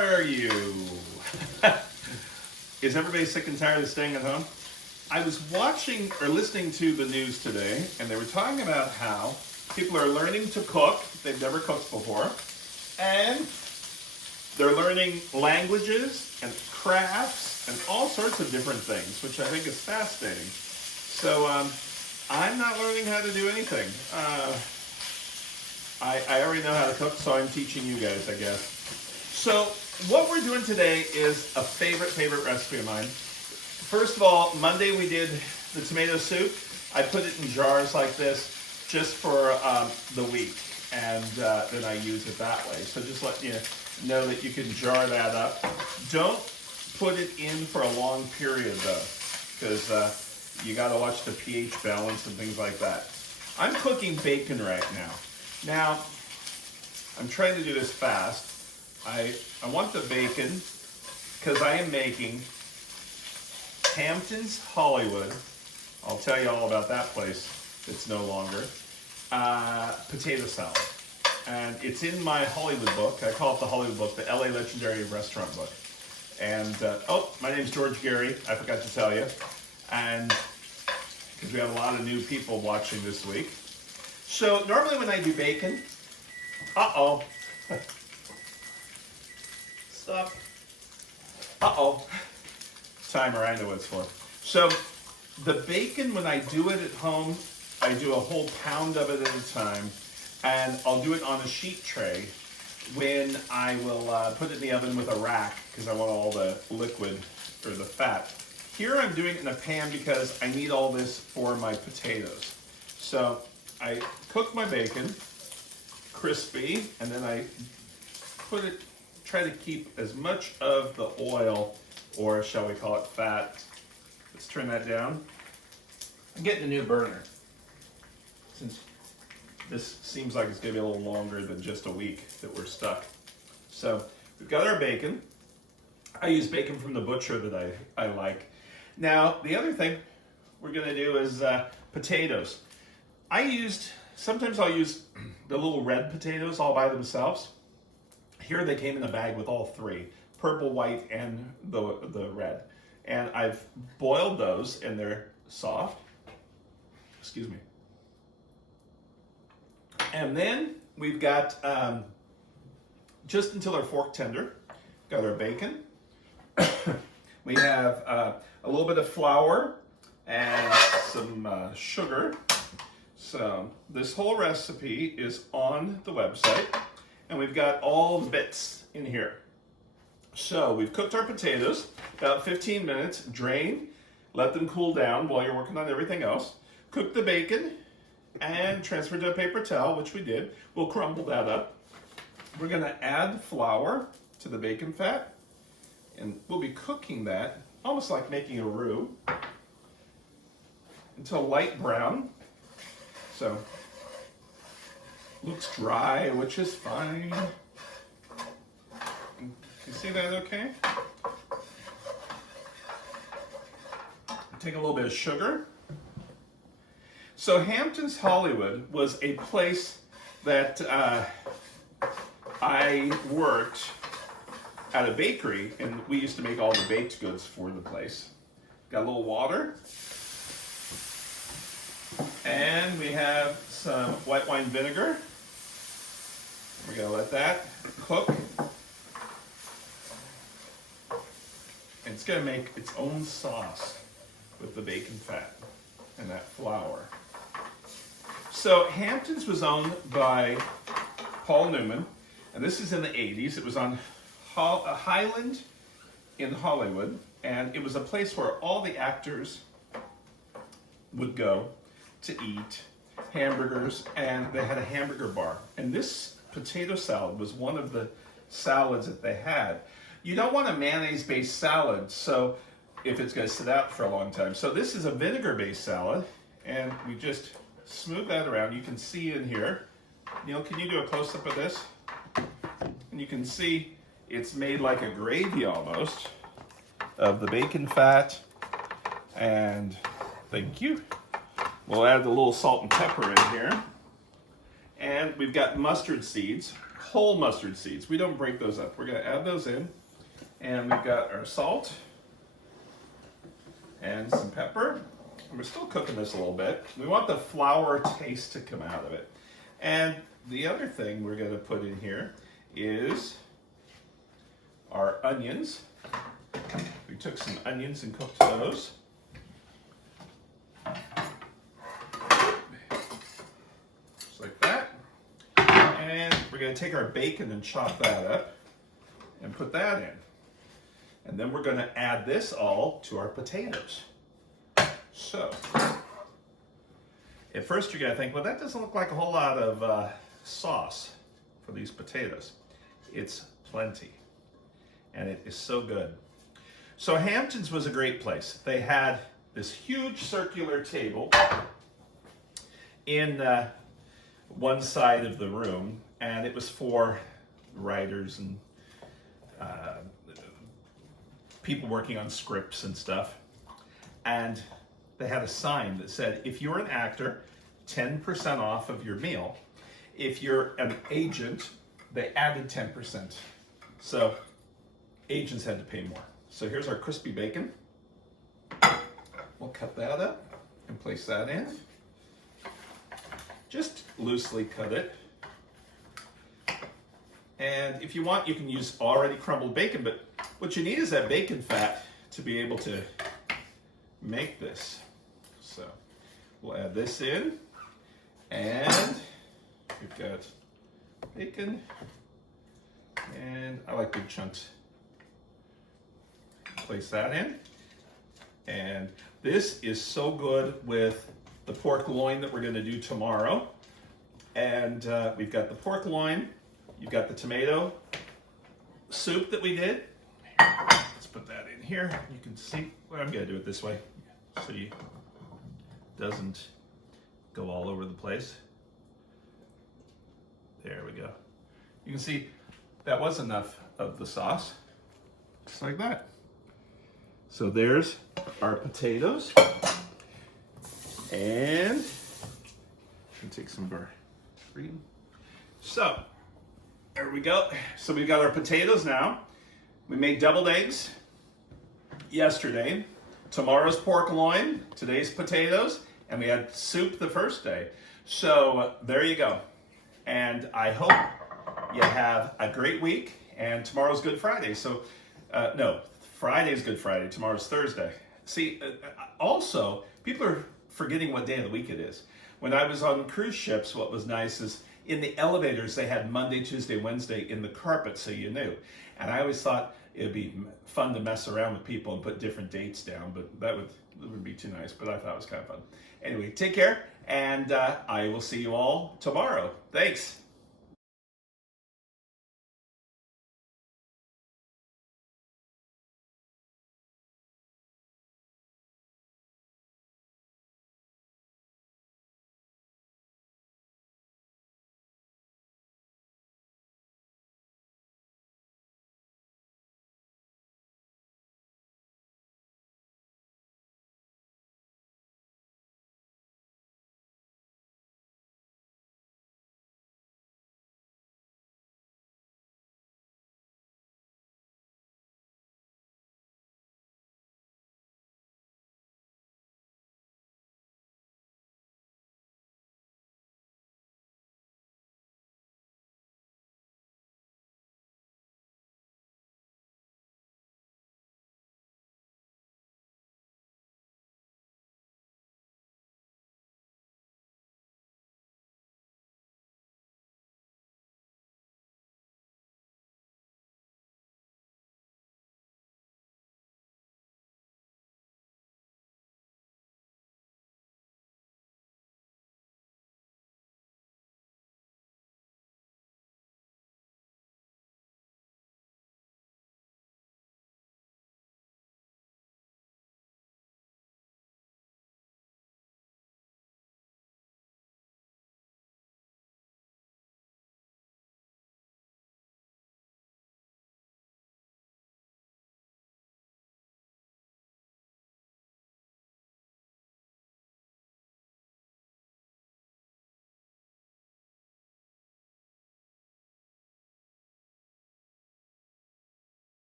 are you? Is everybody sick and tired of staying at home? I was watching or listening to the news today, and they were talking about how people are learning to cook. They've never cooked before. And they're learning languages and crafts and all sorts of different things, which I think is fascinating. So I'm not learning how to do anything. I already know how to cook, so I'm teaching you guys, I guess. So what we're doing today is a favorite recipe of mine. First of all, Monday we did the tomato soup. I put it in jars like this just for the week, and then I use it that way. So just let you know that you can jar that up. Don't put it in for a long period though, because you got to watch the pH balance and things like that. I'm cooking bacon right now. Now, I'm trying to do this fast. I want the bacon because I am making Hampton's Hollywood. I'll tell you all about that place. It's no longer. Potato salad. And it's in my Hollywood book. I call it the Hollywood book, the LA Legendary Restaurant book. And, my name's George Gary. I forgot to tell you. And because we have a lot of new people watching this week. So normally when I do bacon, stop. Timer, I know what it's for. So the bacon, when I do it at home, I do a whole pound of it at a time, and I'll do it on a sheet tray when I will put it in the oven with a rack because I want all the liquid or the fat. Here I'm doing it in a pan because I need all this for my potatoes. So I cook my bacon crispy, and then I try to keep as much of the oil, or shall we call it fat. Let's turn that down. I'm getting a new burner, since this seems like it's gonna be a little longer than just a week that we're stuck. So we've got our bacon. I use bacon from the butcher that I like. Now, the other thing we're gonna do is potatoes. Sometimes I'll use the little red potatoes all by themselves. Here they came in a bag with all three, purple, white, and the red. And I've boiled those and they're soft. Excuse me. And then we've got, just until they're fork tender, got our bacon. We have a little bit of flour and some sugar. So this whole recipe is on the website, and we've got all the bits in here. So we've cooked our potatoes about 15 minutes, drain, let them cool down while you're working on everything else. Cook the bacon and transfer to a paper towel, which we did. We'll crumble that up. We're gonna add flour to the bacon fat, and we'll be cooking that almost like making a roux until light brown. So, looks dry, which is fine. You see that okay? Take a little bit of sugar. So Hampton's Hollywood was a place that I worked at a bakery, and we used to make all the baked goods for the place. Got a little water. And we have some white wine vinegar. We're gonna let that cook. And it's gonna make its own sauce with the bacon fat and that flour. So Hampton's was owned by Paul Newman, and this is in the 80s. It was on Highland in Hollywood, and it was a place where all the actors would go to eat hamburgers, and they had a hamburger bar. And this potato salad was one of the salads that they had. You don't want a mayonnaise-based salad, so if it's going to sit out for a long time. So this is a vinegar-based salad, and we just smooth that around. You can see in here. Neil, can you do a close-up of this? And you can see it's made like a gravy almost of the bacon fat. And thank you. We'll add a little salt and pepper in here. And we've got mustard seeds, whole mustard seeds. We don't break those up. We're going to add those in. And we've got our salt and some pepper. And we're still cooking this a little bit. We want the flour taste to come out of it. And the other thing we're going to put in here is our onions. We took some onions and cooked those. Just like that. And we're going to take our bacon and chop that up and put that in. And then we're going to add this all to our potatoes. So, at first you're going to think, well, that doesn't look like a whole lot of sauce for these potatoes. It's plenty. And it is so good. So Hampton's was a great place. They had this huge circular table in one side of the room, and it was for writers and people working on scripts and stuff. And they had a sign that said, if you're an actor, 10% off of your meal. If you're an agent, they added 10%. So agents had to pay more. So here's our crispy bacon. We'll cut that up and place that in. Just loosely cut it. And if you want, you can use already crumbled bacon, but what you need is that bacon fat to be able to make this. So we'll add this in, and we've got bacon, and I like big chunks. Place that in, and this is so good with the pork loin that we're going to do tomorrow. And we've got the pork loin, you've got the tomato soup that we did. Let's put that in here. You can see, well, I'm going to do it this way so it doesn't go all over the place. There we go. You can see that was enough of the sauce, just like that. So there's our potatoes, and we'll take some of our green. So there we go. So we've got our potatoes now. We made deviled eggs yesterday. Tomorrow's pork loin, today's potatoes, and we had soup the first day. So there you go. And I hope you have a great week, and tomorrow's Good Friday. So, no, Friday's Good Friday, tomorrow's Thursday. See, also, people are forgetting what day of the week it is. When I was on cruise ships, what was nice is in the elevators, they had Monday, Tuesday, Wednesday in the carpet, so you knew. And I always thought it'd be fun to mess around with people and put different dates down, but that would be too nice, but I thought it was kind of fun. Anyway, take care, and I will see you all tomorrow. Thanks.